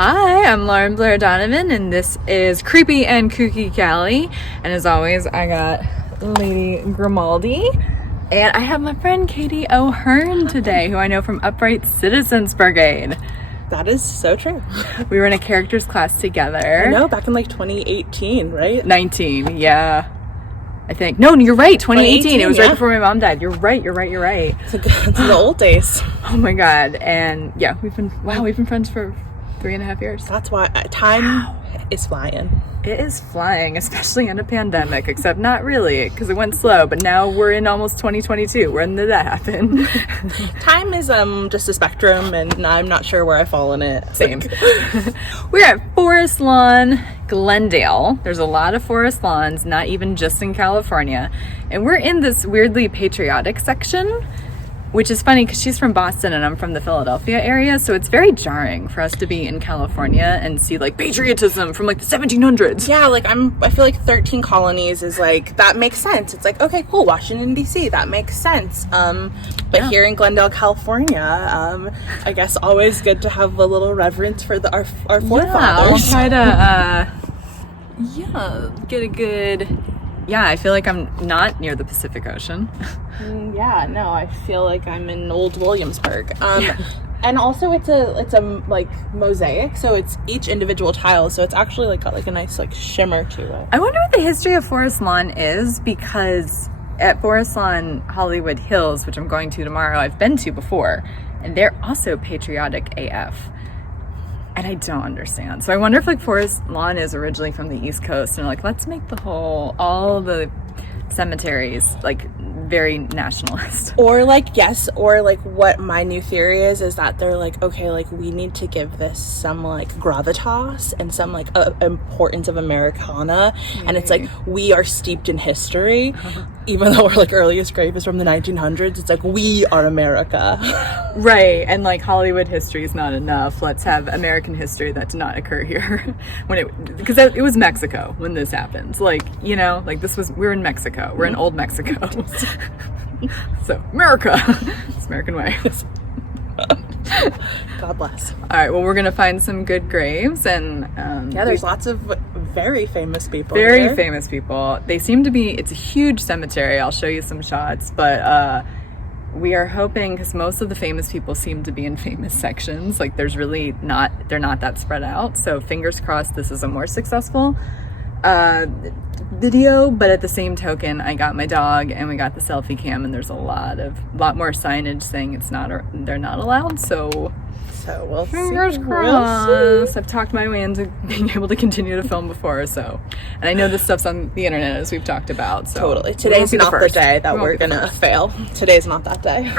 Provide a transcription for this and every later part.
Hi, I'm Lauren-Blair Donovan, and this is Creepy and Kooky Cali. And as always, I got Lady Grimaldi, and I have my friend Kati O'Hearn today, who I know from Upright Citizens Brigade. That is so true. We were in a characters class together. I know, back in like 2018, right? 19, yeah. I think. No, you're right, 2018. It was right yeah. before my mom died. You're right. It's the old days. Oh my God. And yeah, we've been friends for 3.5 years. That's why time is flying. It is flying, especially in a pandemic, except not really, because it went slow, but now we're in almost 2022. When did that happen? Time is just a spectrum, and I'm not sure where I fall in it. Same. We're at Forest Lawn Glendale. There's a lot of forest lawns, not even just in California. And we're in this weirdly patriotic section, which is funny because she's from Boston and I'm from the Philadelphia area, so it's very jarring for us to be in California and see like patriotism from like the 1700s. Yeah, like I feel like 13 colonies is like, that makes sense. It's like, okay, cool, Washington DC, that makes sense. But here in Glendale, California, I guess always good to have a little reverence for our forefathers. I'll try to get a good. Yeah, I feel like I'm not near the Pacific Ocean. Yeah, no, I feel like I'm in Old Williamsburg. And also it's a like mosaic, so it's each individual tile, so it's actually like got like a nice like shimmer to it. I wonder what the history of Forest Lawn is, because at Forest Lawn Hollywood Hills, which I'm going to tomorrow, I've been to before, and they're also patriotic AF. And I don't understand. So I wonder if like Forest Lawn is originally from the East Coast and like, let's make all the cemeteries like very nationalist. Or like, yes, or like what my new theory is that they're like, okay, like we need to give this some like gravitas and some like importance of Americana. And it's like, we are steeped in history. Even though our like earliest grave is from the 1900s, it's like, we are America. Right. And like Hollywood history is not enough. Let's have American history that did not occur here. Because it was Mexico when this happened. Like, you know, like we're in Mexico. We're in old Mexico. So America. It's American way. God bless. All right, well, we're gonna find some good graves, and there's lots of very famous people. Famous people. They seem to be. It's a huge cemetery. I'll show you some shots, but we are hoping, because most of the famous people seem to be in famous sections. Like they're not that spread out. So fingers crossed, this is a more successful video. But at the same token, I got my dog and we got the selfie cam, and there's a lot more signage saying they're not allowed. So we'll fingers see. crossed. We'll see. I've talked my way into being able to continue to film before, and I know this stuff's on the internet, as we've talked about. So totally, today's not the day that we're gonna fail. Today's not that day.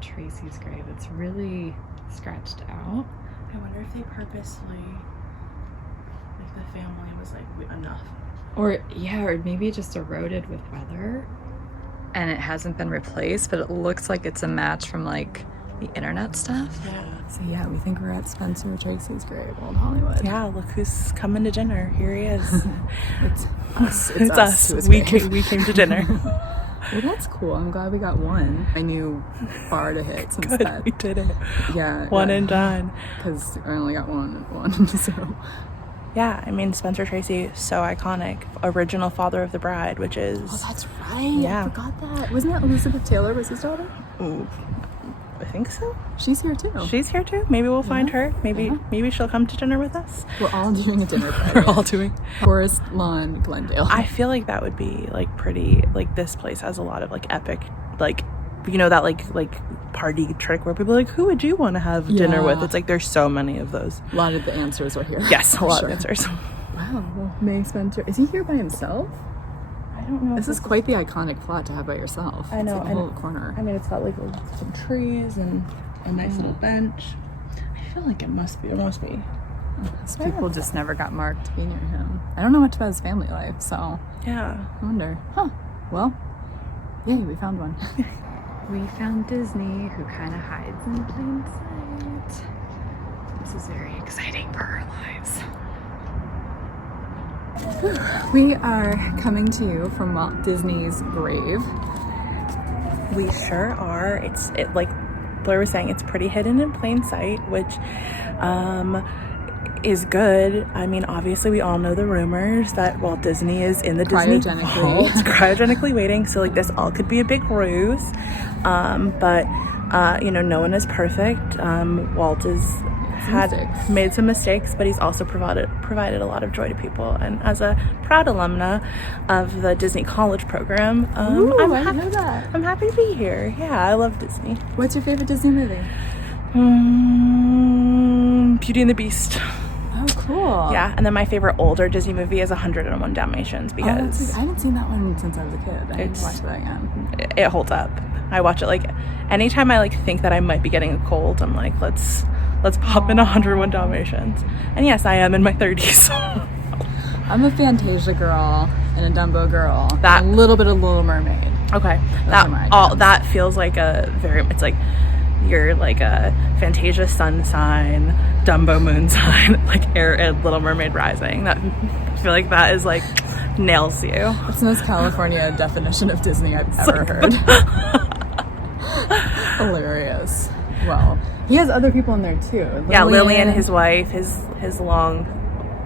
Tracy's grave. It's really scratched out. I wonder if they purposely, like the family was like, enough. Or maybe it just eroded with weather and it hasn't been replaced, but it looks like it's a match from like the internet stuff. Yeah. So we think we're at Spencer Tracy's grave, Old Hollywood. Yeah, look who's coming to dinner. Here he is. It's us. It's us. We came to dinner. Well, that's cool. I'm glad we got one. I knew bar to hit since Good, that. we did it. Yeah. One and done. Because I only got one, so. Yeah, I mean, Spencer Tracy, so iconic. Original father of the bride, which is... Oh, that's right. Yeah. I forgot that. Wasn't that Elizabeth Taylor was his daughter? Ooh, I think so. She's here too. She's here too. Maybe we'll find her. Maybe she'll come to dinner with us. We're all doing a dinner party. We're all doing Forest Lawn Glendale. I feel like that would be like pretty, like this place has a lot of like epic, like, you know, that like party trick where people are like, who would you want to have dinner with? It's like there's so many of those. A lot of the answers are here. Yes, a lot of answers. Wow. Well, May Spencer. Is he here by himself? I don't know. This is quite the iconic plot to have by yourself. I know. It's like a whole corner. I mean, it's got like some trees and a nice little bench. I feel like it must be. There must be. People just never got marked to be near him. I don't know much about his family life, so Yeah. I wonder. Huh. Well, yay, we found one. We found Disney, who kind of hides in plain sight. This is very exciting for our lives. We are coming to you from Walt Disney's grave. We sure are. It like Blair was saying, it's pretty hidden in plain sight, which is good. I mean, obviously we all know the rumors that Walt Disney is in the Disney vault, cryogenically waiting, so like this all could be a big ruse, but you know, no one is perfect. Walt had made some mistakes, but he's also provided a lot of joy to people, and as a proud alumna of the Disney College program, Ooh, I didn't know that. I'm happy to be here. Yeah, I love Disney. What's your favorite Disney movie? Beauty and the Beast. Oh, cool. Yeah, and then my favorite older Disney movie is 101 Dalmatians, because I haven't seen that one since I was a kid. I need to watch that again. It holds up. I watch it like anytime I like think that I might be getting a cold, I'm like, let's pop in 101 Dalmatians. And yes, I am in my 30s. I'm a Fantasia girl and a Dumbo girl. A little bit of Little Mermaid. Okay. Those that feels like it's like you're like a Fantasia sun sign, Dumbo moon sign, like air and Little Mermaid rising. That I feel like that is like nails you. It's the most California definition of Disney I've ever heard. Hilarious. Well, he has other people in there too. Lillian, his wife, his long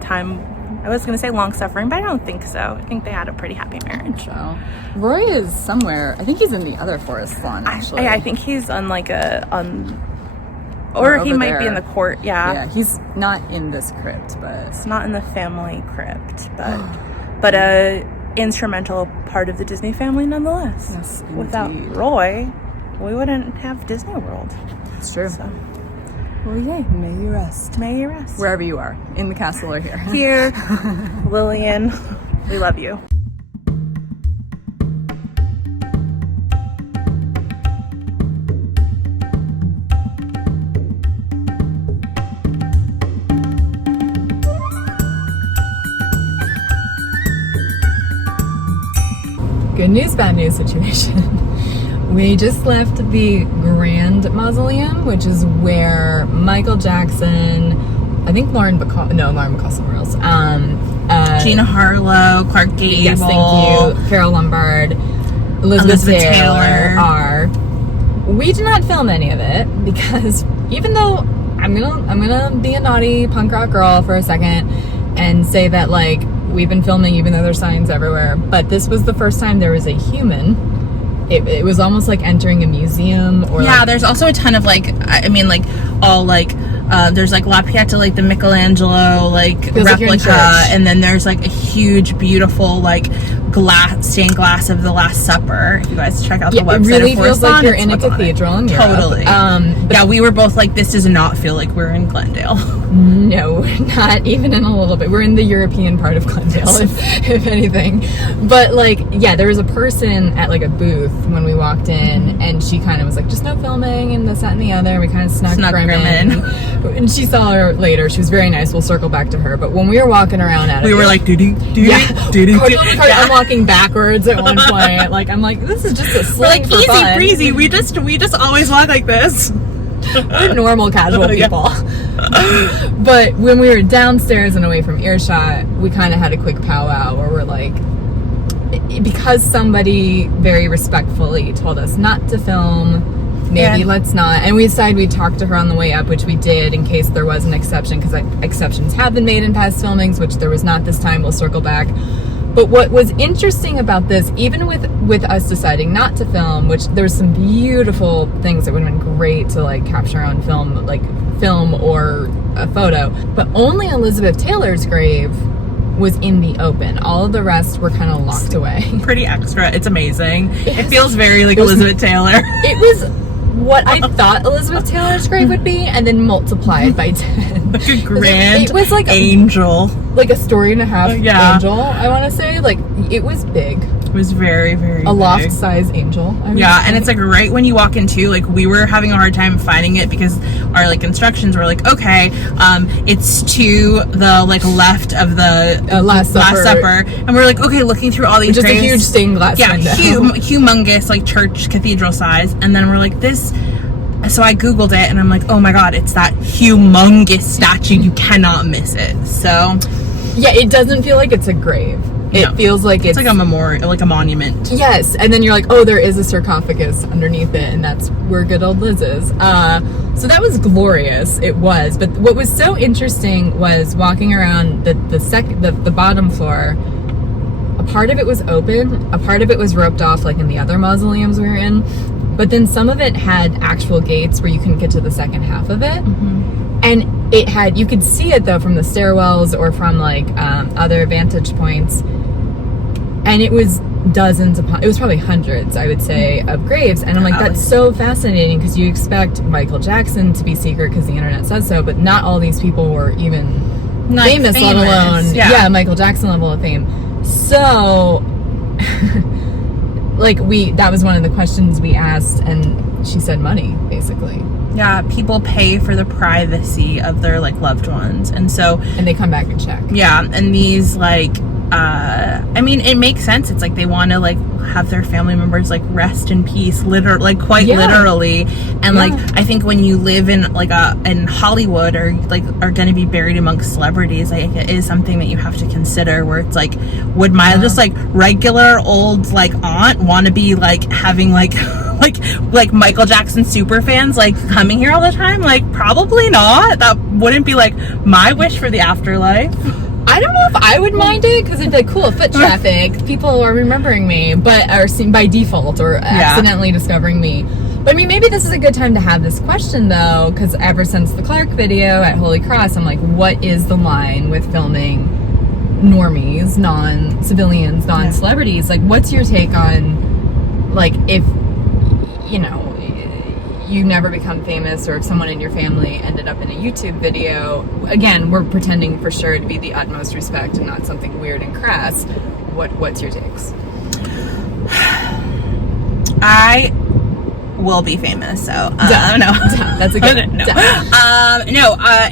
time. I was going to say long suffering, but I don't think so. I think they had a pretty happy marriage. So, Roy is somewhere. I think he's in the other Forest Lawn, actually. I think he's on like or he might be in the court. Yeah, he's not in this crypt, but it's not in the family crypt, but a instrumental part of the Disney family nonetheless. Yes, indeed. Without Roy, we wouldn't have Disney World. It's true. So. Well, yay. May you rest. May you rest. Wherever you are, in the castle or here. Here, Lillian, we love you. Good news, bad news situation. We just left the Grand Mausoleum, which is where Michael Jackson, I think Lauren Bacall somewhere else. Gina Harlow, Clark Gable. Yes, thank you. Carol Lombard, Elizabeth Taylor are. We did not film any of it because even though I'm gonna be a naughty punk rock girl for a second and say that like we've been filming even though there's signs everywhere, but this was the first time there was a human. It was almost like entering a museum or there's also a ton of like all like there's like La Pieta, like the Michelangelo like replica, and then there's like a huge beautiful like stained glass of the Last Supper. If you guys check out the website, it really feels like you're in a cathedral in Europe. Totally. We were both like, this does not feel like we're in Glendale. No, not even in a little bit. We're in the European part of Glendale, if anything. But like, there was a person at like a booth when we walked in, and she kind of was like, just no filming and this, that, and the other. And we kind of snuck Grim in. And she saw her later. She was very nice. We'll circle back to her. But when we were walking around at it, we were like, I'm walking backwards at one point. Like, I'm like, this is just a sling for fun. Easy breezy. We just always walk like this. We're normal, casual people. But when we were downstairs and away from earshot, we kind of had a quick powwow where we're like, because somebody very respectfully told us not to film maybe let's not. And we decided we'd talk to her on the way up, which we did in case there was an exception, because exceptions have been made in past filmings, which there was not this time. We'll circle back. But what was interesting about this, even with us deciding not to film, which there's some beautiful things that would have been great to like capture on film, like film or a photo, but only Elizabeth Taylor's grave was in the open. All of the rest were kind of locked away. Pretty extra. It's amazing. It feels very like Elizabeth Taylor. It was what I thought Elizabeth Taylor's grave would be, and then multiplied by 10. Like a grand it was like angel. Like a story and a half angel, I want to say. Like, it was big. It was very, very a loft-size angel. And it's like right when you walk into, like, we were having a hard time finding it because our like instructions were like, okay, it's to the like left of the Last Supper, and we're like, okay, looking through all these just a huge stained glass window. Humongous, like church cathedral size, and then we're like this. So I googled it and I'm like, oh my god, it's that humongous statue. You cannot miss it. So yeah, it doesn't feel like it's a grave. It feels like it's like a memorial, like a monument. Yes, and then you're like, oh, there is a sarcophagus underneath it, and that's where good old Liz is. So that was glorious. It was. But what was so interesting was walking around the bottom floor. A part of it was open, a part of it was roped off, like in the other mausoleums we were in. But then some of it had actual gates where you couldn't get to the second half of it. Mm-hmm. And it had, you could see it though from the stairwells or from like other vantage points. And it was dozens upon, it was probably hundreds, I would say, of graves. And I'm like, that's so fascinating, because you expect Michael Jackson to be secret because the internet says so, but not all these people were even famous, let alone Michael Jackson level of fame. So like that was one of the questions we asked, and she said money, basically. Yeah, people pay for the privacy of their like loved ones, and they come back and check. Yeah, and these like I mean, it makes sense. It's like they want to like have their family members like rest in peace, literally. And like I think when you live in like in Hollywood or like are going to be buried amongst celebrities, like it is something that you have to consider. Where it's like, would my just like regular old like aunt want to be like having like like Michael Jackson super fans like coming here all the time? Like probably not. That wouldn't be like my wish for the afterlife. I don't know if I would mind it, because it'd be like, cool, foot traffic, people are remembering me, but are seen by default or accidentally discovering me. But I mean, maybe this is a good time to have this question though, because ever since the Clark video at Holy Cross, I'm like, what is the line with filming normies, non-civilians, non-celebrities? Like, what's your take on, like, if, you know, you never become famous, or if someone in your family ended up in a YouTube video, again, we're pretending for sure to be the utmost respect and not something weird and crass. What's your takes? I will be famous, so I don't know. That's a good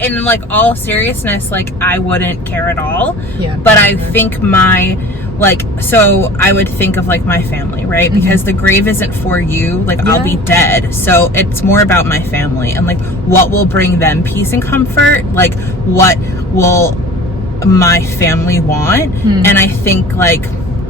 in like all seriousness, like I wouldn't care at all. Yeah. But I think so I would think of like my family, right? Mm-hmm. Because the grave isn't for you, like I'll be dead. So it's more about my family and like what will bring them peace and comfort, like what will my family want. Mm-hmm. And I think like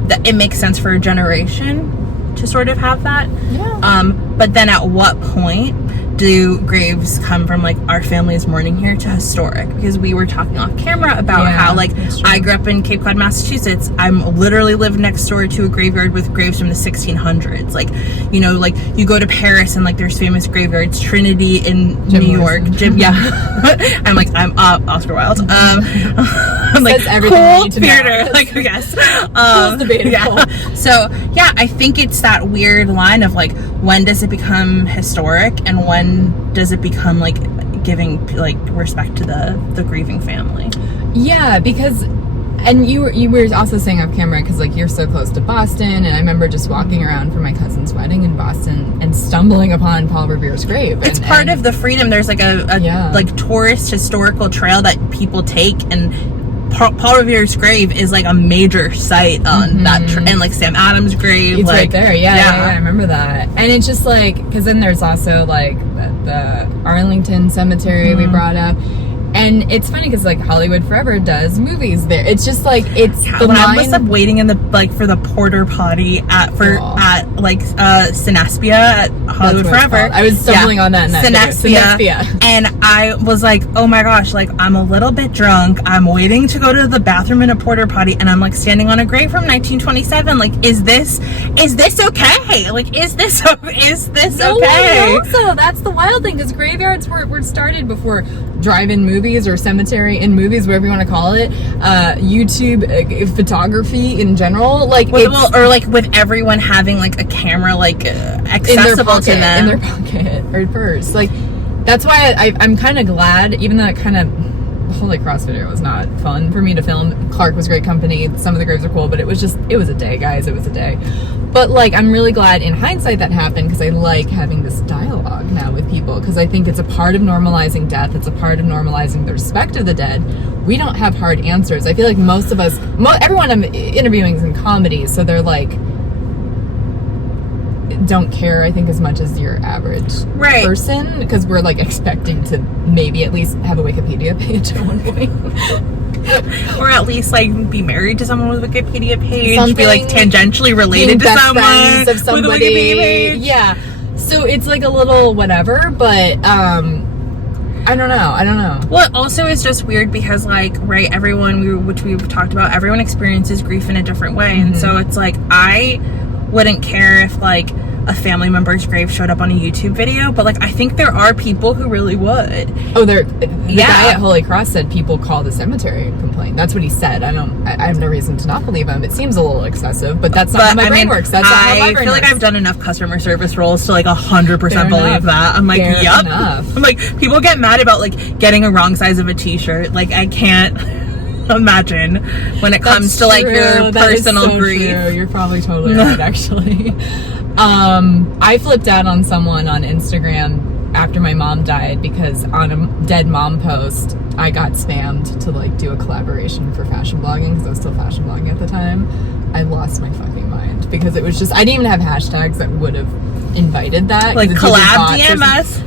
that it makes sense for a generation to sort of have that. Yeah. But then at what point do graves come from like our family is mourning here to historic? Because we were talking off camera about how like I grew up in Cape Cod, Massachusetts. I'm literally lived next door to a graveyard with graves from the 1600s. Like, you know, like you go to Paris and like there's famous graveyards, Trinity in New York. I'm like, I'm Oscar Wilde. I'm like, cool theater. Like, yes. So yeah, I think it's that weird line of like, when does it become historic and when does it become like giving like respect to the grieving family? Yeah, because and you were also saying off camera, because like you're so close to Boston, and I remember just walking around for my cousin's wedding in Boston and stumbling upon Paul Revere's grave. It's part of the freedom. There's like a like tourist historical trail that people take, and Paul Revere's grave is like a major site on that and like Sam Adams' grave, it's like right there. Yeah, I remember that. And it's just like, because then there's also like the Arlington Cemetery we brought up, And it's funny because like Hollywood Forever does movies there. It's just like it's the when line. I was up waiting in the like for the porter potty at Cinespia at Hollywood Forever. I was stumbling on that. Cinespia. And I was like, oh my gosh, like I'm a little bit drunk. I'm waiting to go to the bathroom in a porter potty, and I'm like standing on a grave from 1927. Like, is this okay? Like, is this okay? Also, that's the wild thing because graveyards were started before drive-in movies or cemetery in movies, whatever you want to call it, YouTube photography in general, like or like with everyone having like a camera like accessible to them in their pocket or purse. Like that's why I'm kind of glad, even though it kind of Holy Cross video was not fun for me to film. Clark was great company. Some of the graves are cool, but it was a day, guys. It was a day. But like, I'm really glad in hindsight that happened because I like having this dialogue now with people because I think it's a part of normalizing death. It's a part of normalizing the respect of the dead. We don't have hard answers. I feel like most of us, everyone I'm interviewing is in comedy, so they're like, don't care, I think, as much as your average person because we're like expecting to maybe at least have a Wikipedia page at one point. Or at least like be married to someone with a Wikipedia page, be like tangentially related to someone with a Wikipedia page. Yeah. So it's like a little whatever, but I don't know. Well, it also is just weird because like, everyone, which we've talked about, everyone experiences grief in a different way. And so it's like, I wouldn't care if like a family member's grave showed up on a YouTube video, but like I think there are people who really would. Oh, the guy at Holy Cross said people call the cemetery and complain. That's what he said. I have no reason to not believe him. It seems a little excessive, but that's not how my brain works. That's not how my brain feel like I've done enough customer service roles to like 100% believe that. I'm like, yup. I'm like, people get mad about like getting a wrong size of a t-shirt. Like I can't imagine when it comes to like your personal grief. True. You're probably totally right, actually. I flipped out on someone on Instagram after my mom died because on a dead mom post I got spammed to like do a collaboration for fashion blogging because I was still fashion blogging at the time. I lost my fucking mind because it was just, I didn't even have hashtags that would have invited that. Like collab DM us.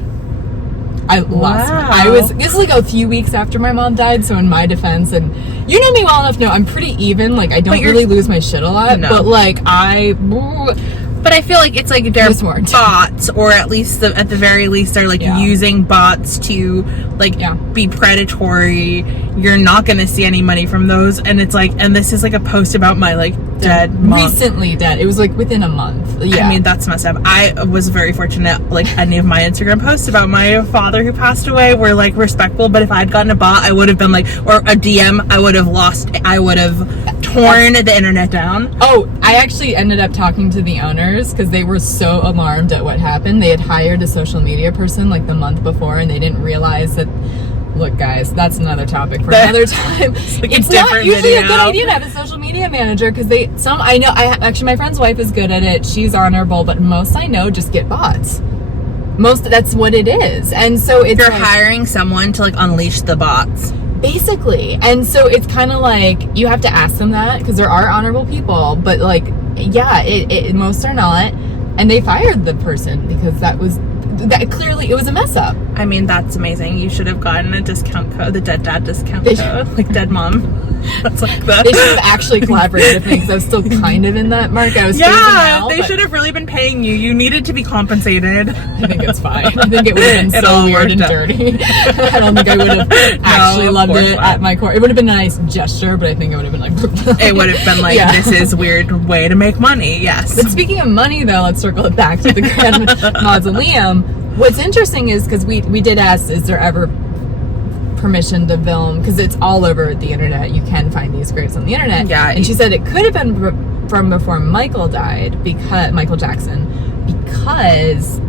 I lost this is like a few weeks after my mom died, so in my defense, and you know me well enough, no, I'm pretty even, like I don't really lose my shit a lot, but like but I feel like it's like they're bots, or at least at the very least they're like using bots to like be predatory. You're not gonna see any money from those, and it's like, and this is like a post about my like dead mom. Recently dead. It was like within a month. Yeah. I mean, that's messed up. I was very fortunate, like any of my Instagram posts about my father who passed away were like respectful, but if I'd gotten a bot, I would have been like, or a DM, I would have torn the internet down. Oh, I actually ended up talking to the owners because they were so alarmed at what happened. They had hired a social media person like the month before, and they didn't realize that. Look, guys, that's another topic for another time. It's not usually a good idea to have a social media manager because actually my friend's wife is good at it. She's honorable, but most I know just get bots. That's what it is. And so it's you're hiring someone to like unleash the bots. Basically. And so it's kind of like you have to ask them that because there are honorable people, but like, most are not. And they fired the person because that clearly it was a mess up. I mean, that's amazing. You should have gotten a discount code, the dead dad discount code, like dead mom. That's like that. They should have actually collaborated with me because I was still kind of in that mark. I was they should have really been paying you. You needed to be compensated. I think it's fine. I think it would have been so weird and dirty. I don't think I would have actually loved it at my core. It would have been a nice gesture, but I think it would have been like it would have been like this is weird way to make money. Yes. But speaking of money, though, let's circle it back to the Grand Mausoleum. What's interesting is because we did ask, is there ever permission to film? Because it's all over the internet. You can find these graves on the internet. Yeah. And she said it could have been from before Michael died, Michael Jackson, because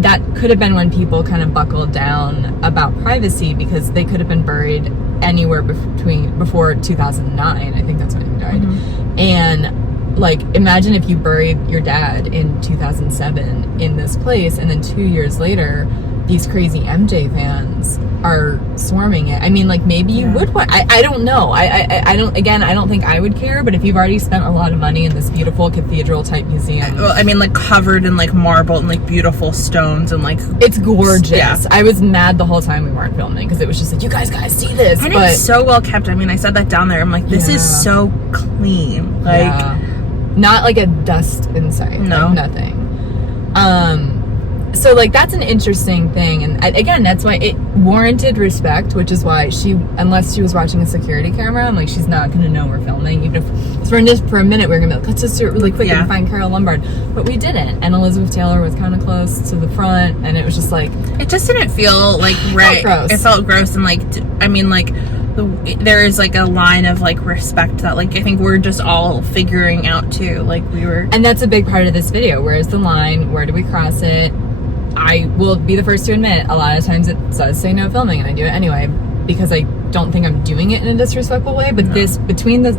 that could have been when people kind of buckled down about privacy because they could have been buried anywhere before 2009. I think that's when he died. Mm-hmm. And like, imagine if you buried your dad in 2007 in this place, and then 2 years later, these crazy MJ fans are swarming it. I mean, like, maybe you would want, I don't know. I don't think I would care, but if you've already spent a lot of money in this beautiful cathedral type museum. Well, I mean, like, covered in, like, marble and, like, beautiful stones and, like, it's gorgeous. Yeah. I was mad the whole time we weren't filming because it was just like, you guys gotta see this. And but it's so well kept. I mean, I said that down there. I'm like, this is so clean. Like, not like a dust in sight. No. Like nothing. So, like, that's an interesting thing. And again, that's why it warranted respect, which is why unless she was watching a security camera, I'm like, she's not going to know we're filming. Even if for a minute we were going to be like, let's just do it really quick and find Carol Lombard. But we didn't. And Elizabeth Taylor was kind of close to the front. And it was just like, it just didn't feel like right. Gross. It felt gross. And, like, I mean, like, there is, like, a line of, like, respect that, like, I think we're just all figuring out too. Like, we were. And that's a big part of this video. Where's the line? Where do we cross it? I will be the first to admit, a lot of times it does say no filming, and I do it anyway because I don't think I'm doing it in a disrespectful way. But this, between the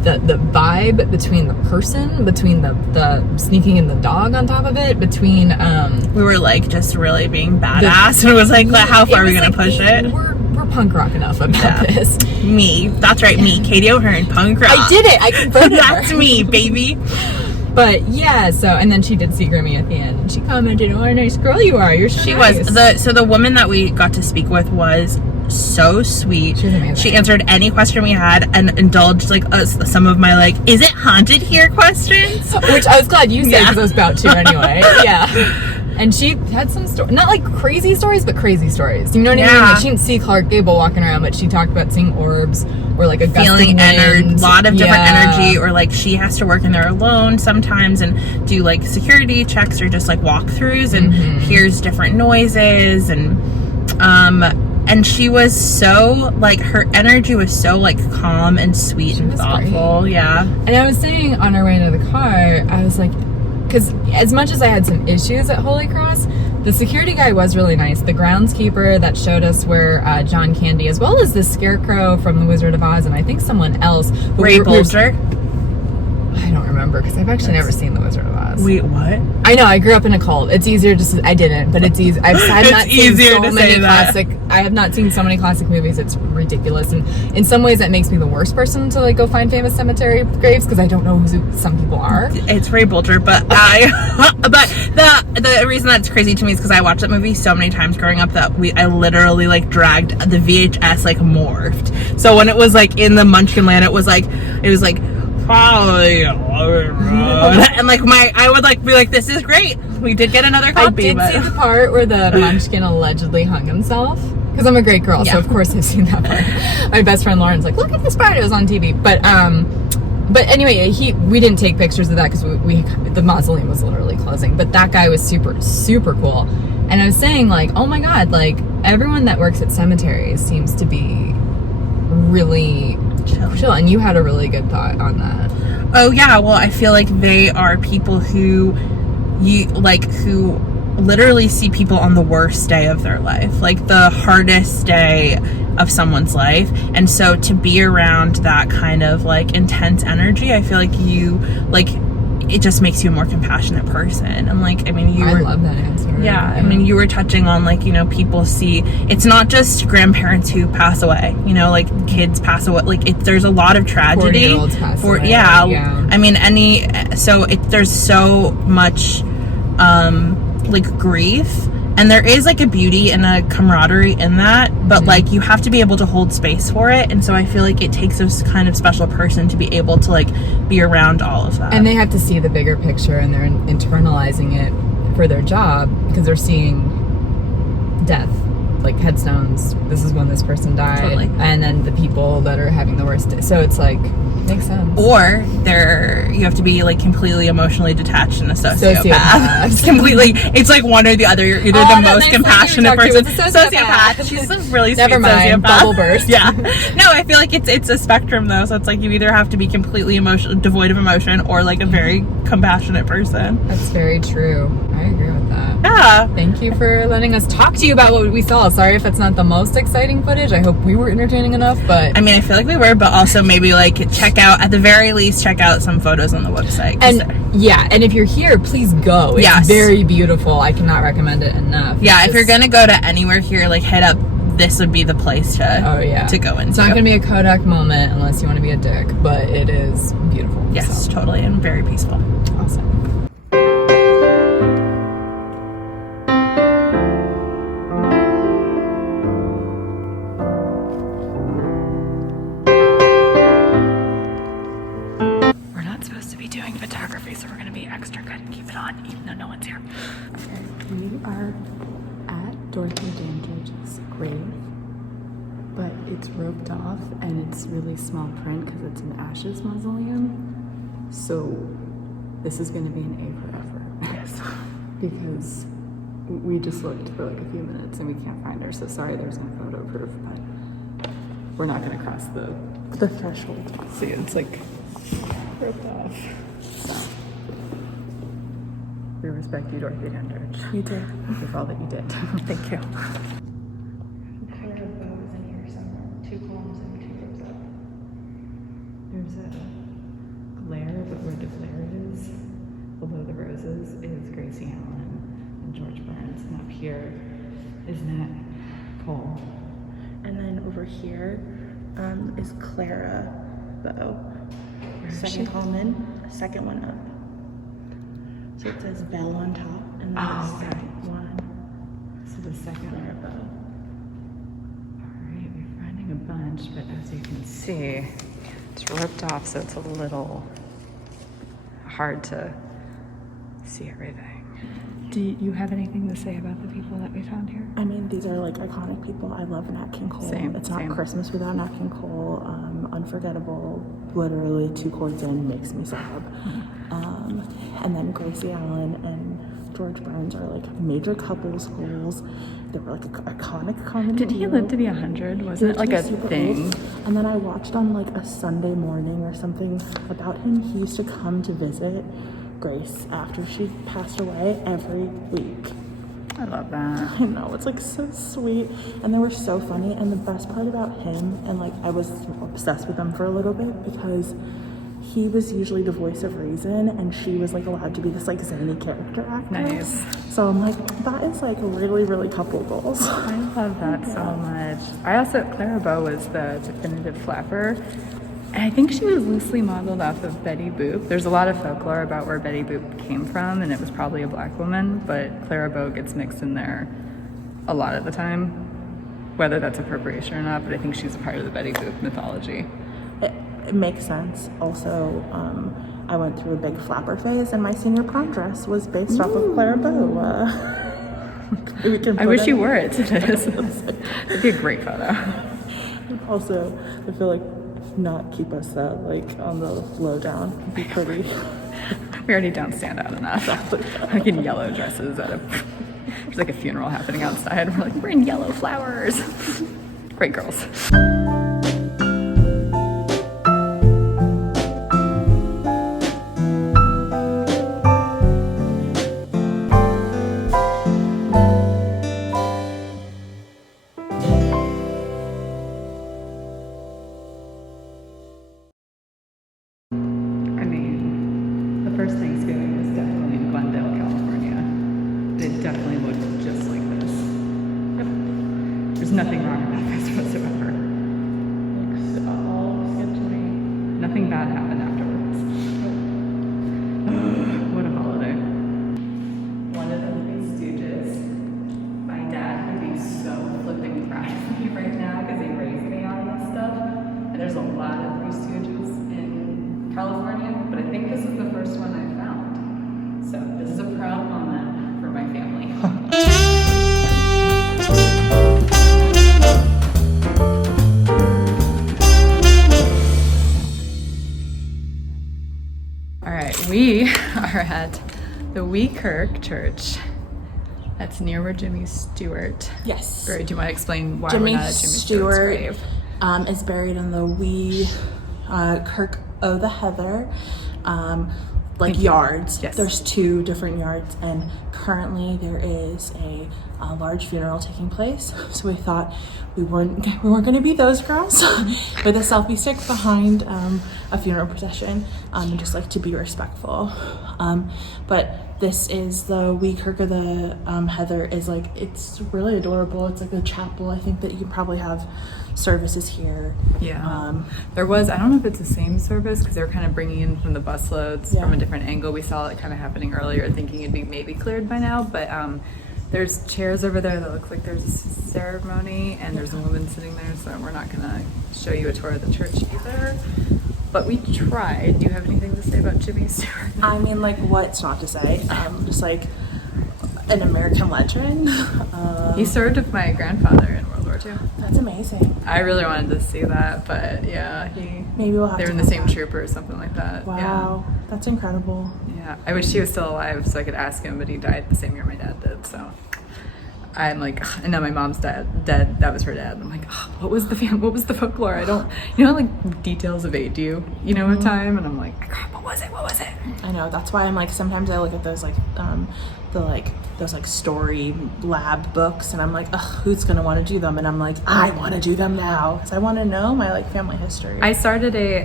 vibe, between the person, between the sneaking in the dog on top of it, between we were, like, just really being badass, and it was like, how far are we gonna push it? We're punk rock enough about this. Me, that's right, me, Kati O'Hearn, punk rock. I did it. I converted That's me, baby. But yeah, so, and then she did see Grimmy at the end, and she commented, "Oh, what a nice girl you are. You're so She nice." was. So the woman that we got to speak with was so sweet. She was amazing. She answered any question we had and indulged, like, some of my, like, is it haunted here questions? Which I was glad you said because I was about to anyway. Yeah. And she had some not like crazy stories, but crazy stories. You know what I mean? Like, she didn't see Clark Gable walking around, but she talked about seeing orbs or like a feeling energy, a lot of different energy, or like she has to work in there alone sometimes and do like security checks or just like walkthroughs and hears different noises and she was so, like, her energy was so, like, calm and sweet and thoughtful. Great. Yeah. And I was saying on our way to the car, I was like, because as much as I had some issues at Holy Cross, the security guy was really nice. The groundskeeper that showed us where John Candy, as well as the Scarecrow from The Wizard of Oz, and I think someone else. Ray Bolger? I don't remember, because I've actually never seen The Wizard of Oz. Wait, what? I know, I grew up in a cult. It's easier just, I didn't, but it's easy. I've not seen so many classic, I have not seen so many classic movies. It's ridiculous. And in some ways that makes me the worst person to, like, go find famous cemetery graves, because I don't know who some people are. It's Ray Bolger, but the reason that's crazy to me is because I watched that movie so many times growing up that I literally, like, dragged the VHS, like, morphed. So when it was, like, in the Munchkin Land, it was like and like I would like be like, this is great, we did get another copy. I did see the part where the Munchkin allegedly hung himself, because I'm a great girl, so of course I've seen that part. My best friend Lauren's like, look at this part, it was on TV. But anyway, we didn't take pictures of that because the mausoleum was literally closing. But that guy was super, super cool. And I was saying, like, oh my god, like, everyone that works at cemeteries seems to be really chill, and you had a really good thought on that. Oh yeah, well, I feel like they are people who who literally see people on the worst day of their life, like the hardest day of someone's life. And so to be around that kind of, like, intense energy, I feel like it just makes you a more compassionate person. And, like, I mean, I love that answer. Yeah, I mean, you were touching on, like, you know, people see, it's not just grandparents who pass away, you know, like, kids pass away, like, there's a lot of tragedy. 40-year-olds pass away. Yeah, I mean, there's so much, like, grief, and there is, like, a beauty and a camaraderie in that, but like, you have to be able to hold space for it. And so I feel like it takes this kind of special person to be able to, like, be around all of that, and they have to see the bigger picture, and they're internalizing it for their job, because they're seeing death, like headstones, this is when this person died. Totally. And then the people that are having the worst day. So it's like, makes sense. Or you have to be, like, completely emotionally detached and a sociopath. Completely, it's like one or the other. You're either the most compassionate person. Sociopath. She's a really sweet sociopath. Bubble burst. Yeah. No, I feel like it's a spectrum though. So it's like you either have to be completely devoid of emotion, or, like, a very compassionate person. That's very true. I agree with that. Yeah. Thank you for letting us talk to you about what we saw. well. Sorry if it's not the most exciting footage. I hope we were entertaining enough, but... I mean, I feel like we were, but also maybe, like, at the very least, check out some photos on the website. And if you're here, please go. It's very beautiful. I cannot recommend it enough. Yeah, if you're gonna go to anywhere here, like, hit up, this would be the place to go into. It's not gonna be a Kodak moment unless you want to be a dick, but it is beautiful. Yes, totally, and very peaceful. Awesome. We're not supposed to be doing photography, so we're gonna be extra good and keep it on, even though no one's here. Okay, we are at Dorothy Dandridge's grave, but it's roped off and it's really small print because it's an ashes mausoleum. So this is going to be an A forever. Yes. Because we just looked for like a few minutes and we can't find her. So sorry, there's no photo proof, but we're not going to cross the threshold. See, it's like roped off. So we respect you, Dorothy Dandridge. You did. Thank you for all that you did. Thank you. There's a glare, but where the glare is, below the roses, is Gracie Allen and George Burns. And up here is Nat Cole. And then over here is Clara Bow. Second Hallman, second one up. So it says Bell on top, and then the second one. So the second Clara Bow. Alright, we're finding a bunch, but as you can see, it's roped off, so it's a little hard to see everything. Do you have anything to say about the people that we found here? I mean, these are like iconic people. I love Nat King Cole. It's not Christmas without Nat King Cole. Unforgettable, literally 2 chords in, makes me sob. And then Gracie Allen and George Burns are like major couples goals. They were like iconic comedy. Did he live to be 100? Wasn't it like a thing? Old. And then I watched on like a Sunday morning or something about him. He used to come to visit Grace after she passed away every week. I love that. I know, it's like so sweet, and they were so funny. And the best part about him, and like I was obsessed with them for a little bit because he was usually the voice of reason and she was like allowed to be this like zany character actress. Nice. So I'm like, that is like really, really couple goals. I love that so much. Clara Bow was the definitive flapper. And I think she was loosely modeled off of Betty Boop. There's a lot of folklore about where Betty Boop came from, and it was probably a black woman, but Clara Bow gets mixed in there a lot of the time, whether that's appropriation or not, but I think she's a part of the Betty Boop mythology. It makes sense. Also, I went through a big flapper phase, and my senior prom dress was based off of Clara Bow. I wish you wore it today. It'd be a great photo. Also, I feel like not keep us that like on the lowdown. It'd be pretty. We already don't stand out enough. Like in yellow dresses there's like a funeral happening outside. We're like, we're in yellow flowers. Great girls. First Thanksgiving was definitely in Glendale, California. It definitely looked just like this. Yep. There's nothing wrong about this whatsoever. Looks all good to me. Nothing bad happened afterwards. What a holiday. One of the Three Stooges. My dad would be so flipping proud of me right now because he raised me on this stuff. And there's a lot of Three Stooges in California, but I think this is the first one I found. So this is a proud moment for my family. All right, we are at the Weekirk Church. That's near where Jimmy Stewart. Yes. Do you want to explain why we're not at Jimmy Stewart's grave? Is buried in the Kirk o' the Heather, yards. Yes. There's 2 different yards, and currently there is a a large funeral taking place. So we thought we weren't going to be those girls with a selfie stick behind a funeral procession, and just like to be respectful. But this is the week the Heather is like, it's really adorable. It's like a chapel. I think that you probably have services here. Yeah. There was, I don't know if it's the same service because they were kind of bringing in from the busloads from a different angle. We saw it kind of happening earlier, thinking it'd be maybe cleared by now, but there's chairs over there that look like there's a ceremony, and there's a woman sitting there, so we're not gonna show you a tour of the church either. But we tried. Do you have anything to say about Jimmy Stewart? I mean, like, what's not to say? Just like an American legend. He served with my grandfather in World War II. That's amazing. I really wanted to see that, but yeah, maybe we'll have they were in the same troop or something like that. Wow, yeah. That's incredible. Yeah, I wish he was still alive so I could ask him, but he died the same year my dad did, so I'm like, and now my mom's dead. That was her dad. I'm like, what was the folklore? I don't, like details evade you, at time, and I'm like, God, what was it? I know, that's why I'm like, sometimes I look at those those story lab books, and I'm like, who's gonna want to do them? And I'm like, I want to do them now because I want to know my family history. I started a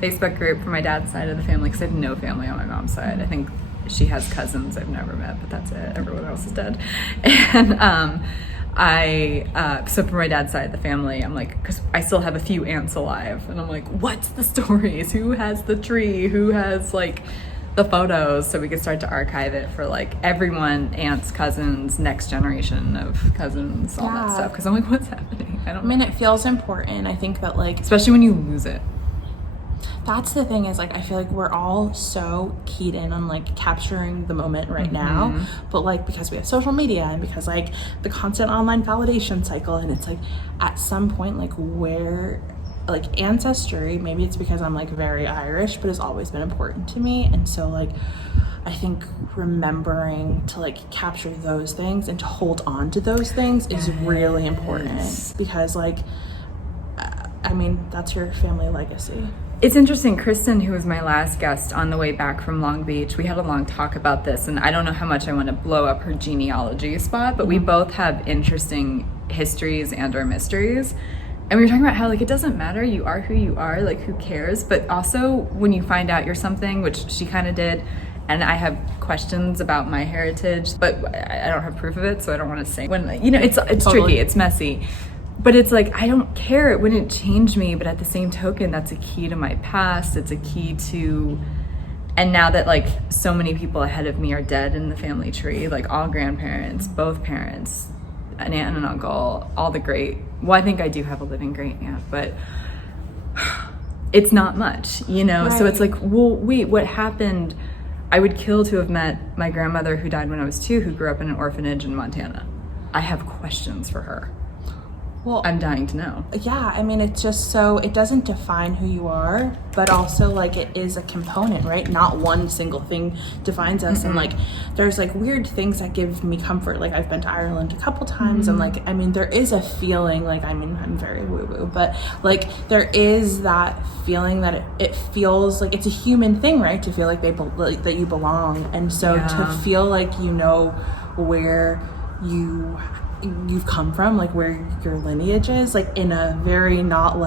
Facebook group for my dad's side of the family because I have no family on my mom's side. I think she has cousins I've never met, but that's it. Everyone else is dead. And so for my dad's side of the family, I'm like, because I still have a few aunts alive, and I'm like, what's the stories? Who has the tree? Who has the photos? So we could start to archive it for everyone, aunts, cousins, next generation of cousins, all that stuff. Because I'm like, what's happening? I mean, it feels important. I think that especially when you lose it. That's the thing is I feel like we're all so keyed in on capturing the moment right now, but because we have social media and because the constant online validation cycle, and it's at some point where ancestry, maybe it's because I'm very Irish, but it's always been important to me. And so I think remembering to capture those things and to hold on to those things is really important, because I mean, that's your family legacy. It's interesting, Kristen, who was my last guest on the way back from Long Beach, we had a long talk about this, and I don't know how much I want to blow up her genealogy spot, but we both have interesting histories and or mysteries. And we were talking about how it doesn't matter, you are who you are, who cares? But also when you find out you're something, which she kind of did, and I have questions about my heritage, but I don't have proof of it, so I don't want to say. When it's totally tricky, it's messy. But it's I don't care, it wouldn't change me, but at the same token, that's a key to my past, it's a key to, and now that so many people ahead of me are dead in the family tree, all grandparents, both parents, an aunt and an uncle, all the I think I do have a living great aunt, but it's not much, Right. So it's well, wait, what happened? I would kill to have met my grandmother who died when I was 2, who grew up in an orphanage in Montana. I have questions for her. Well, I'm dying to know. Yeah, I mean, it's just so, it doesn't define who you are, but also it is a component, right? Not one single thing defines us. And there's weird things that give me comfort. I've been to Ireland a couple times, and I mean, there is a feeling I'm very woo-woo, but there is that feeling that it feels it's a human thing, right? To feel that you belong. And so to feel where you've come from, where your lineage is, in a very not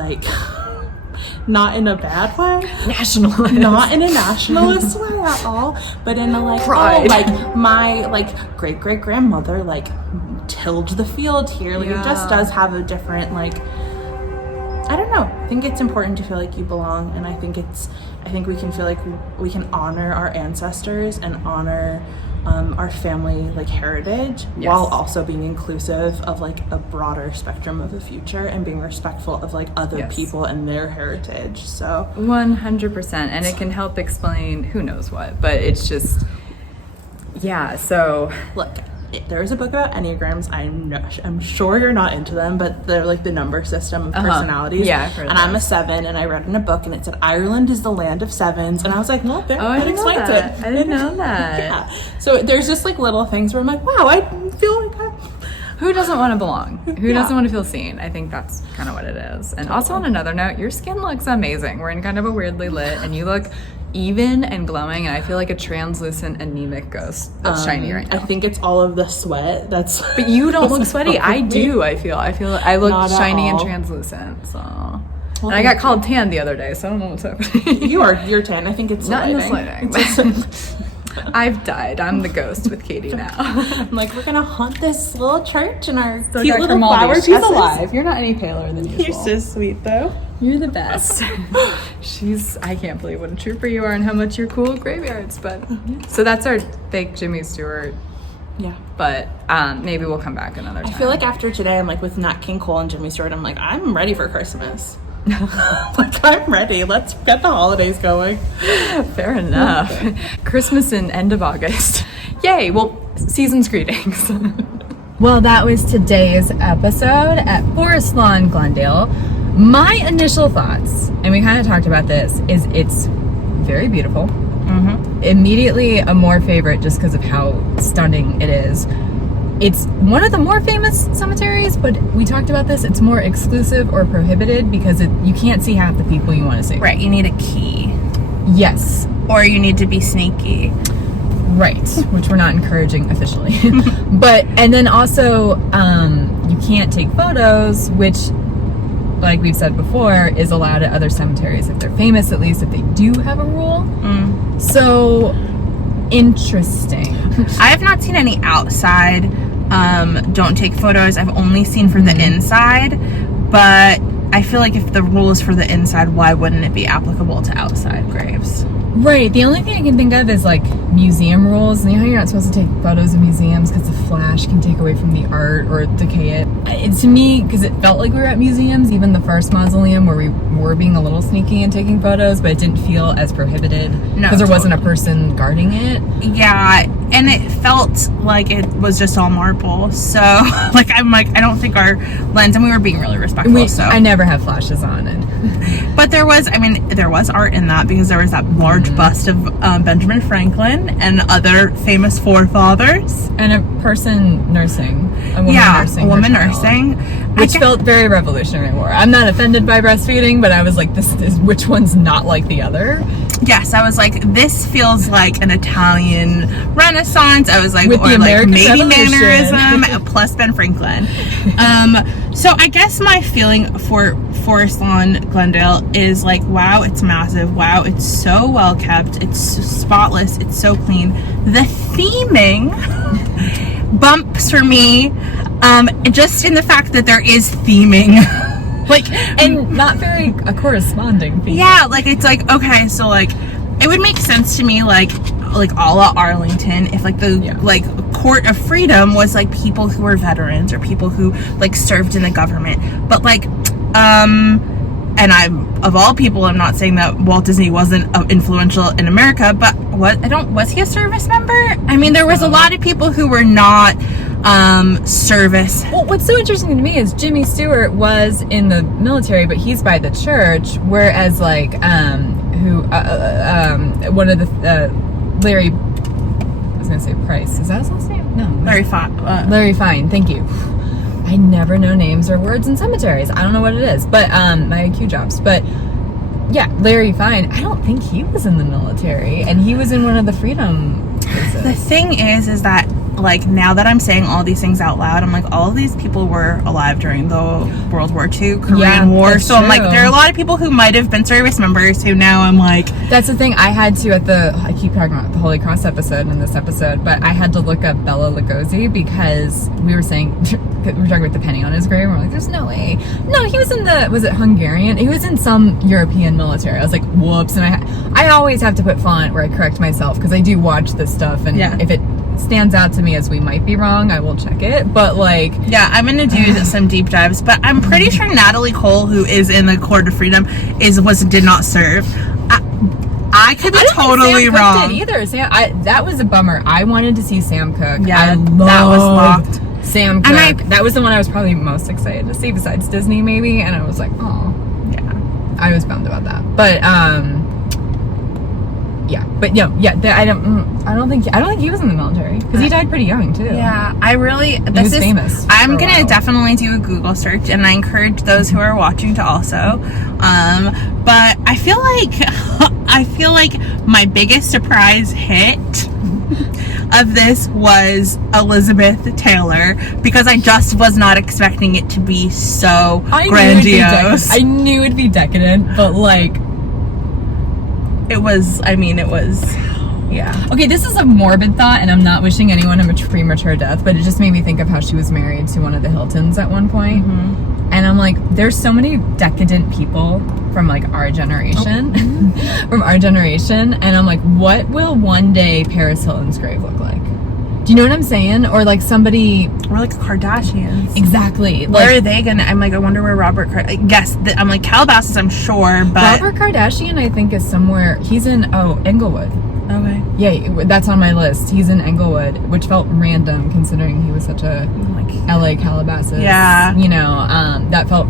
not in a bad way, nationalist, not in a nationalist way at all, but in a pride. My great grandmother tilled the field here. It just does have a different I don't know. I think it's important to feel you belong, and I think we can feel we can honor our ancestors and honor our family heritage, while also being inclusive of a broader spectrum of the future, and being respectful of other people and their heritage. So 100%, and it can help explain who knows what, but it's just so look, there is a book about Enneagrams. I'm sure you're not into them, but they're the number system of personalities. Yeah, I've heard and I'm a 7, and I read in a book, and it said Ireland is the land of 7s, and I was like, well, there, that explains it. I didn't know that. Yeah. So there's just little things where I'm like, wow, I feel who doesn't want to belong? Who doesn't want to feel seen? I think that's kind of what it is. And also on another note, your skin looks amazing. We're in kind of a weirdly lit, and you look even and glowing, and I feel like a translucent anemic ghost that's shiny right now. I think it's all of the sweat that's but you don't look sweaty. I do. I feel I look Not at shiny and all. translucent. So Well, and I got called tan the other day, so I don't know what's happening. you're tan. I think it's Not in the lighting. lighting. I've died. I'm the ghost with Katie now. I'm like, we're gonna haunt this little church and our So cute got little Grimaldi. flower She's dresses. alive. You're not any paler than usual. You're so sweet though. You're the best. I can't believe what a trooper you are and how much you're cool at graveyards. But so that's our fake Jimmy Stewart. Yeah. But maybe we'll come back another time. I feel like after today, I'm like with Nat King Cole and Jimmy Stewart. I'm like, I'm ready for Christmas. Like, I'm ready. Let's get the holidays going. Fair enough. Christmas and end of August. Yay. Well, season's greetings. Well, that was today's episode at Forest Lawn Glendale. My initial thoughts, and we kind of talked about this, is it's very beautiful. Mm-hmm. Immediately a more favorite just because of how stunning it is. It's one of the more famous cemeteries, but we talked about this. It's more exclusive or prohibited because you can't see half the people you want to see. Right. You need a key. Yes. Or you need to be sneaky. Right. Which we're not encouraging officially. And then also, you can't take photos, which, like we've said before, is allowed at other cemeteries if they're famous, at least if they do have a rule. So interesting. I have not seen any outside don't take photos. I've only seen for the inside, but I feel like if the rule is for the inside, why wouldn't it be applicable to outside graves? Right. The only thing I can think of is like museum rules. And you know how you're not supposed to take photos of museums because the flash can take away from the art or decay it. To me, because it felt like we were at museums, even the first mausoleum where we were being a little sneaky and taking photos, but it didn't feel as prohibited because there wasn't a person guarding it. Yeah, and it felt like it was just all marble. So, like, I'm like, I don't think our lens, and we were being really respectful. I never have flashes on it. But there was art in that because there was that large bust of Benjamin Franklin and other famous forefathers. And a person nursing. A woman nursing. Which felt very Revolutionary War. I'm not offended by breastfeeding, but I was like, this is which one's not like the other? Yes, I was like, this feels like an Italian Renaissance. I was like, with the American maybe Revolution. mannerism plus Ben Franklin. So I guess my feeling for Forest Lawn Glendale is like, wow, it's massive. Wow, it's so well kept. It's so spotless. It's so clean. The theming bumps for me, just in the fact that there is theming. Like, and not very a corresponding theme. Yeah, like it's like, okay, so like it would make sense to me like a la Arlington if like the like Court of Freedom was like people who were veterans or people who like served in the government. But like and of all people, I'm not saying that Walt Disney wasn't influential in America, but was he a service member? I mean, there was a lot of people who were not service. Well, what's so interesting to me is Jimmy Stewart was in the military, but he's by the church, whereas like one of the Larry, I was gonna say Price, is that his last name? No, Larry Fine. Larry Fine, thank you. I never know names or words in cemeteries. I don't know what it is, but my IQ drops. But yeah, Larry Fine, I don't think he was in the military, and he was in one of the freedom places. The thing is that like now that I'm saying all these things out loud, I'm like, all of these people were alive during the World War II, Korean War. So I'm like, there are a lot of people who might have been service members who now I'm like, that's the thing. I had to I keep talking about the Holy Cross episode in this episode, but I had to look up Bela Lugosi because we were saying we were talking about the penny on his grave, and we're like, there's no way. No, he was in was it Hungarian? He was in some European military. I was like, whoops. And I always have to put font where I correct myself because I do watch this stuff, and if it stands out to me as we might be wrong, I will check it. But like, yeah, I'm gonna do some deep dives. But I'm pretty sure Natalie Cole, who is in the Court of Freedom, did not serve. I could be totally wrong. Did either. That was a bummer. I wanted to see Sam Cooke. Yeah, that was locked. Sam Cooke. That was the one I was probably most excited to see, besides Disney, maybe. And I was like, oh, yeah. I was bummed about that. But I don't think he was in the military because he died pretty young too. Yeah, he was famous. I'm gonna definitely do a Google search, and I encourage those who are watching to also. But I feel like I feel like my biggest surprise hit of this was Elizabeth Taylor, because I just was not expecting it to be so grandiose. I knew it'd be decadent, but like it was, yeah. Okay, this is a morbid thought, and I'm not wishing anyone a premature death, but it just made me think of how she was married to one of the Hiltons at one point. And I'm like, there's so many decadent people from like our generation, and I'm like, what will one day Paris Hilton's grave look like? Do you know what I'm saying? Or like somebody, or like Kardashians. Exactly. Where are they gonna? I'm like, I wonder where Robert. I'm like Calabasas, I'm sure, but Robert Kardashian, I think, is somewhere. He's in Englewood. Okay. Yeah, that's on my list. He's in Englewood, which felt random considering he was such a LA Calabasas. Yeah. You know, that felt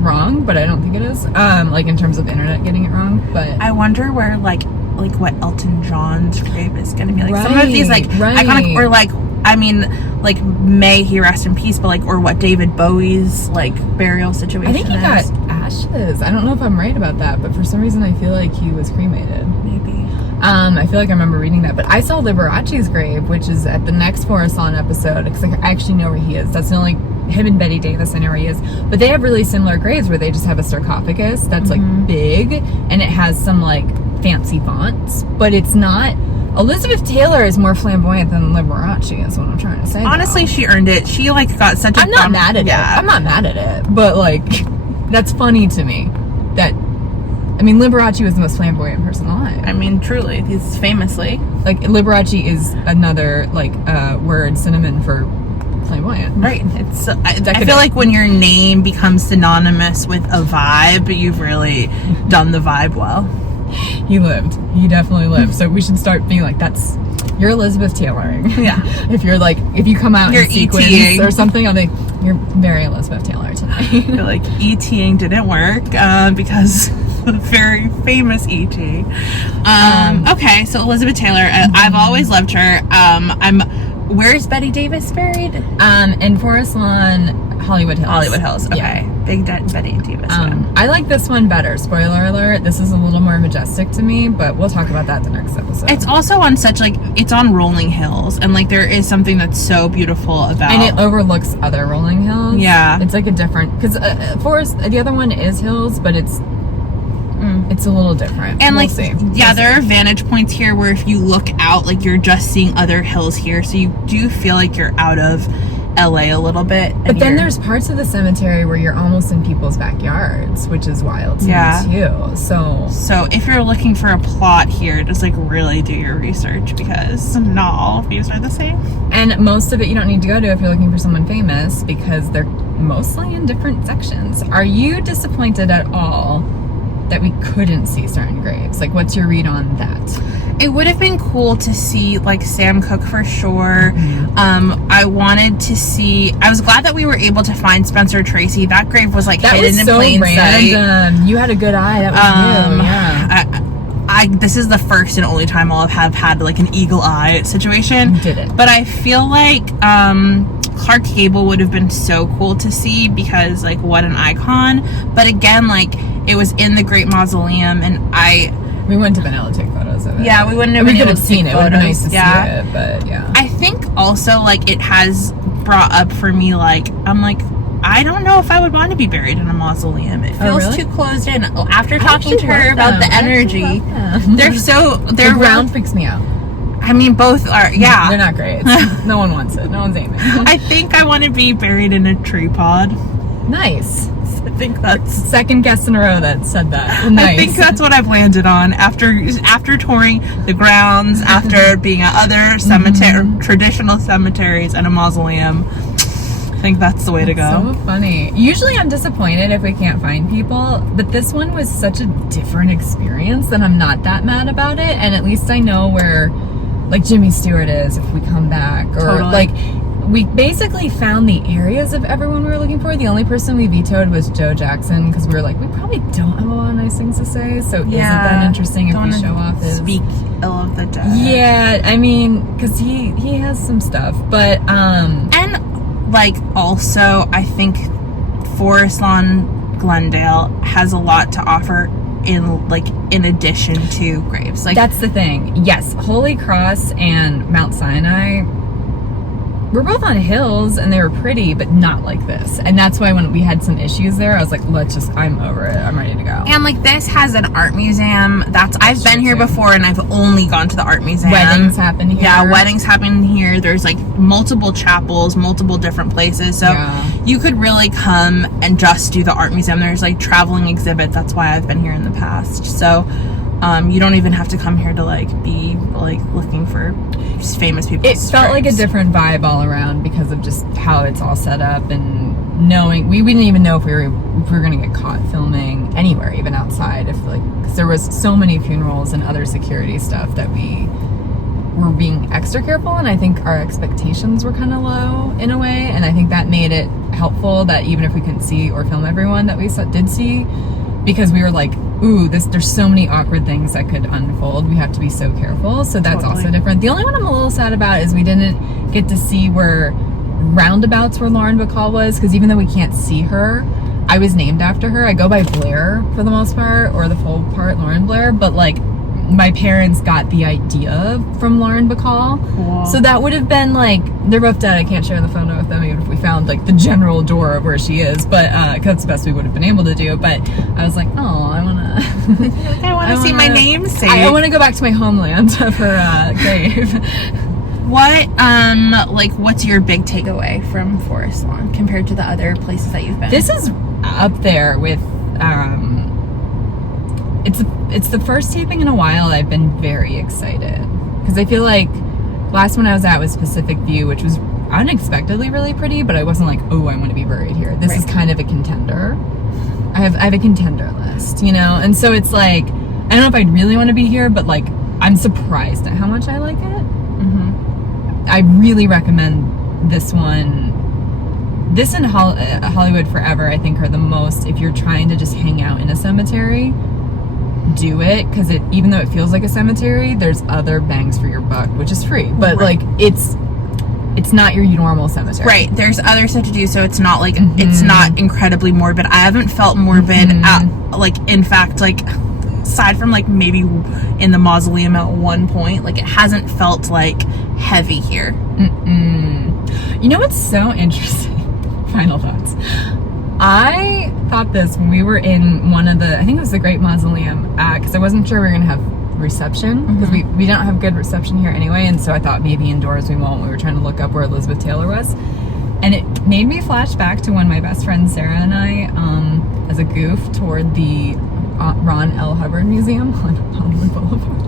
wrong, but I don't think it is. Like in terms of the internet getting it wrong. But I wonder where like what Elton John's grave is gonna be like. Some of Right, these like iconic, or like, I mean, like, may he rest in peace, but like, or what David Bowie's like burial situation I think he is. got ashes. I don't know if I'm right about that, but for some reason I feel like he was cremated. Maybe. I feel like I remember reading that, but I saw Liberace's grave, which is at the next Forest Lawn episode, because I actually know where he is. That's the only, him and Betty Davis, I know where he is. But they have really similar graves where they just have a sarcophagus that's like big, and it has some like fancy fonts, but it's not. Elizabeth Taylor is more flamboyant than Liberace, is what I'm trying to say. Honestly, though. she earned it. She like got such a I'm not mad at it. I'm not mad at it, but like, that's funny to me. That, I mean, Liberace was the most flamboyant person alive. I mean, truly, he's famously. Like, Liberace is another, like, word synonym for flamboyant. Right. It's. I feel like when your name becomes synonymous with a vibe, you've really done the vibe well. He lived. He definitely lived. So we should start being like, you're Elizabeth Tayloring. Yeah. If you come out You're in sequence ETing. or something, I'll be, you're very Elizabeth Taylor tonight. You're like, ETing didn't work because the very famous ET. Okay, so Elizabeth Taylor, I've always loved her. Where's Betty Davis buried? In Forest Lawn, Hollywood Hills. Hollywood Hills. Okay, Yeah. Big Betty Davis. I like this one better. Spoiler alert, this is a little more majestic to me, but we'll talk about that the next episode. It's also on such like, it's on rolling hills, and like there is something that's so beautiful about, and it overlooks other rolling hills. Yeah. It's like a different, because Forest, the other one is hills, but it's a little different. And we'll like, see. yeah, there are vantage points here where if you look out, like you're just seeing other hills here, so you do feel like you're out of LA a little bit. But then there's parts of the cemetery where you're almost in people's backyards, which is wild to me too. So if you're looking for a plot here, just like really do your research, because not all of these are the same. And most of it you don't need to go to if you're looking for someone famous, because they're mostly in different sections. Are you disappointed at all that we couldn't see certain graves? Like, what's your read on that? It would have been cool to see like Sam Cooke for sure. I wanted to see, I was glad that we were able to find Spencer Tracy. That grave was like hidden in plain sight. You had a good eye. That was you. Yeah. This is the first and only time I'll have had like an eagle eye situation. You did it. But I feel like Clark Gable would have been so cool to see, because like what an icon. But again, like it was in the Great Mausoleum, and we wouldn't have been able to take photos of it. Yeah, we wouldn't have we been could able have to seen take it. It would have been nice photos. to see it, but yeah. I think also like it has brought up for me, like I'm like, I don't know if I would want to be buried in a mausoleum. It feels really? too closed in. After talking to her about the energy, the they're ground freaks me out. I mean, both are, yeah. They're not great. No one wants it. No one's aiming. I think I want to be buried in a tree pod. Nice. I think that's second guest in a row that said that. Nice. I think that's what I've landed on after touring the grounds, after being at other traditional cemeteries and a mausoleum. I think that's the way to go. So funny. Usually I'm disappointed if we can't find people, but this one was such a different experience that I'm not that mad about it, and at least I know where like Jimmy Stewart is if we come back, or like we basically found the areas of everyone we were looking for. The only person we vetoed was Joe Jackson, because we were like, we probably don't have a lot of nice things to say, so isn't that interesting if we show off his speak ill of the dead? Yeah, I mean, because he has some stuff, but and like also I think Forest Lawn Glendale has a lot to offer in addition to graves? Like, that's the thing. Yes, Holy Cross and Mount Sinai were both on hills, and they were pretty, but not like this. And that's why when we had some issues there, I was like, I'm over it. I'm ready to go. And like, this has an art museum. I've been here before, and I've only gone to the art museum. Weddings happen here. Yeah, weddings happen here. There's like multiple chapels, multiple different places. So you could really come and just do the art museum. There's like traveling exhibits. That's why I've been here in the past. So you don't even have to come here to like be like looking for famous people. It felt like a different vibe all around because of just how it's all set up, and knowing we didn't even know if we were going to get caught filming anywhere, even outside. If like, cause there was so many funerals and other security stuff that we were being extra careful, and I think our expectations were kind of low in a way, and I think that made it helpful that even if we couldn't see or film everyone that we did see, because we were like, ooh, there's so many awkward things that could unfold. We have to be so careful. So that's also different. The only one I'm a little sad about is we didn't get to see where roundabouts where Lauren Bacall was, because even though we can't see her, I was named after her. I go by Blair for the most part, or the full part, Lauren-Blair, but like my parents got the idea from Lauren Bacall. Cool. So that would have been like, they're both dead. I can't share the photo with them even if we found like the general door of where she is, but cause that's the best we would have been able to do. But I was like, oh, I want to see my namesake. I want to go back to my homeland for grave. What's your big takeaway from Forest Lawn compared to the other places that you've been? This is up there with, it's the first taping in a while I've been very excited, because I feel like last one I was at was Pacific View, which was unexpectedly really pretty, but I wasn't like, oh, I want to be buried here. This is kind of a contender. I have a contender list, you know, and so it's like, I don't know if I'd really want to be here, but like, I'm surprised at how much I like it. Mm-hmm. I really recommend this one. This and Hollywood Forever, I think, are the most, if you're trying to just hang out in a cemetery, do it, because even though it feels like a cemetery, there's other bangs for your buck, which is free, but like it's not your normal cemetery. Right, there's other stuff to do, so it's not like it's not incredibly morbid. I haven't felt morbid in fact, like aside from like maybe in the Mausoleum at one point, like it hasn't felt like heavy here. You know what's so interesting? Final thoughts. I thought this when we were in one of the, I think it was the Great Mausoleum, because I wasn't sure we were going to have reception, because we don't have good reception here anyway, and so I thought maybe indoors we won't. We were trying to look up where Elizabeth Taylor was, and it made me flash back to when my best friend Sarah and I, as a goof, toured the Ron L. Hubbard Museum on Hollywood Boulevard.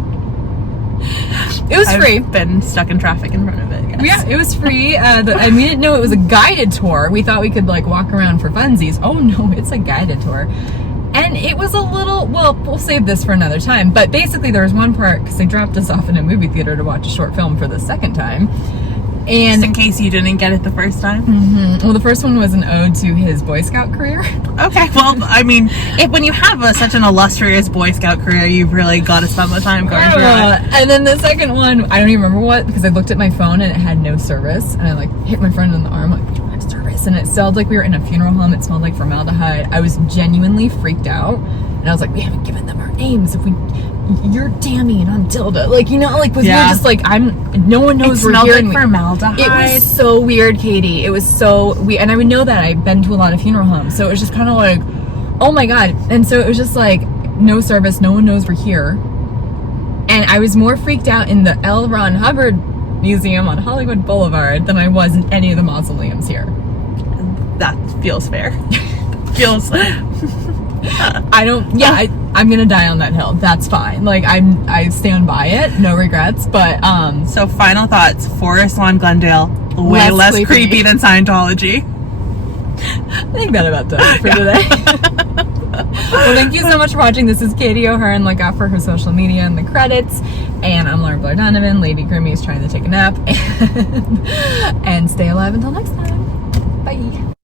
It was free. I've been stuck in traffic in front of it. Yes. Yeah, it was free. I we didn't know it was a guided tour. We thought we could like walk around for funsies. Oh no, it's a guided tour. And it was a little, well, we'll save this for another time. But basically there was one part, because they dropped us off in a movie theater to watch a short film for the second time. And just in case you didn't get it the first time. Well, the first one was an ode to his Boy Scout career. Okay, well, I mean, when you have such an illustrious Boy Scout career, you've really got to spend the time going through it. And then the second one, I don't even remember what, because I looked at my phone and it had no service, and I like hit my friend on the arm, like, we don't have service, and it smelled like we were in a funeral home. It smelled like formaldehyde. I was genuinely freaked out, and I was like, we haven't given them our names. You're Tammy and I'm Tilda. Like, you know, like, we were just like, no one knows we're here. It smelled like formaldehyde. It was so weird, Katie. It was so weird. And I would know that. I've been to a lot of funeral homes. So it was just kind of like, oh my God. And so it was just like, no service. No one knows we're here. And I was more freaked out in the L. Ron Hubbard Museum on Hollywood Boulevard than I was in any of the mausoleums here. That feels fair. Feels I'm gonna die on that hill. That's fine. Like, I stand by it. No regrets. But so final thoughts: Forest Lawn Glendale, way less creepy than Scientology. I think that about does it for today. Well, thank you so much for watching. This is Kati O'Hearn. Look out for her social media in the credits. And I'm Lauren-Blair Donovan. Lady Grimmy is trying to take a nap. And stay alive until next time. Bye.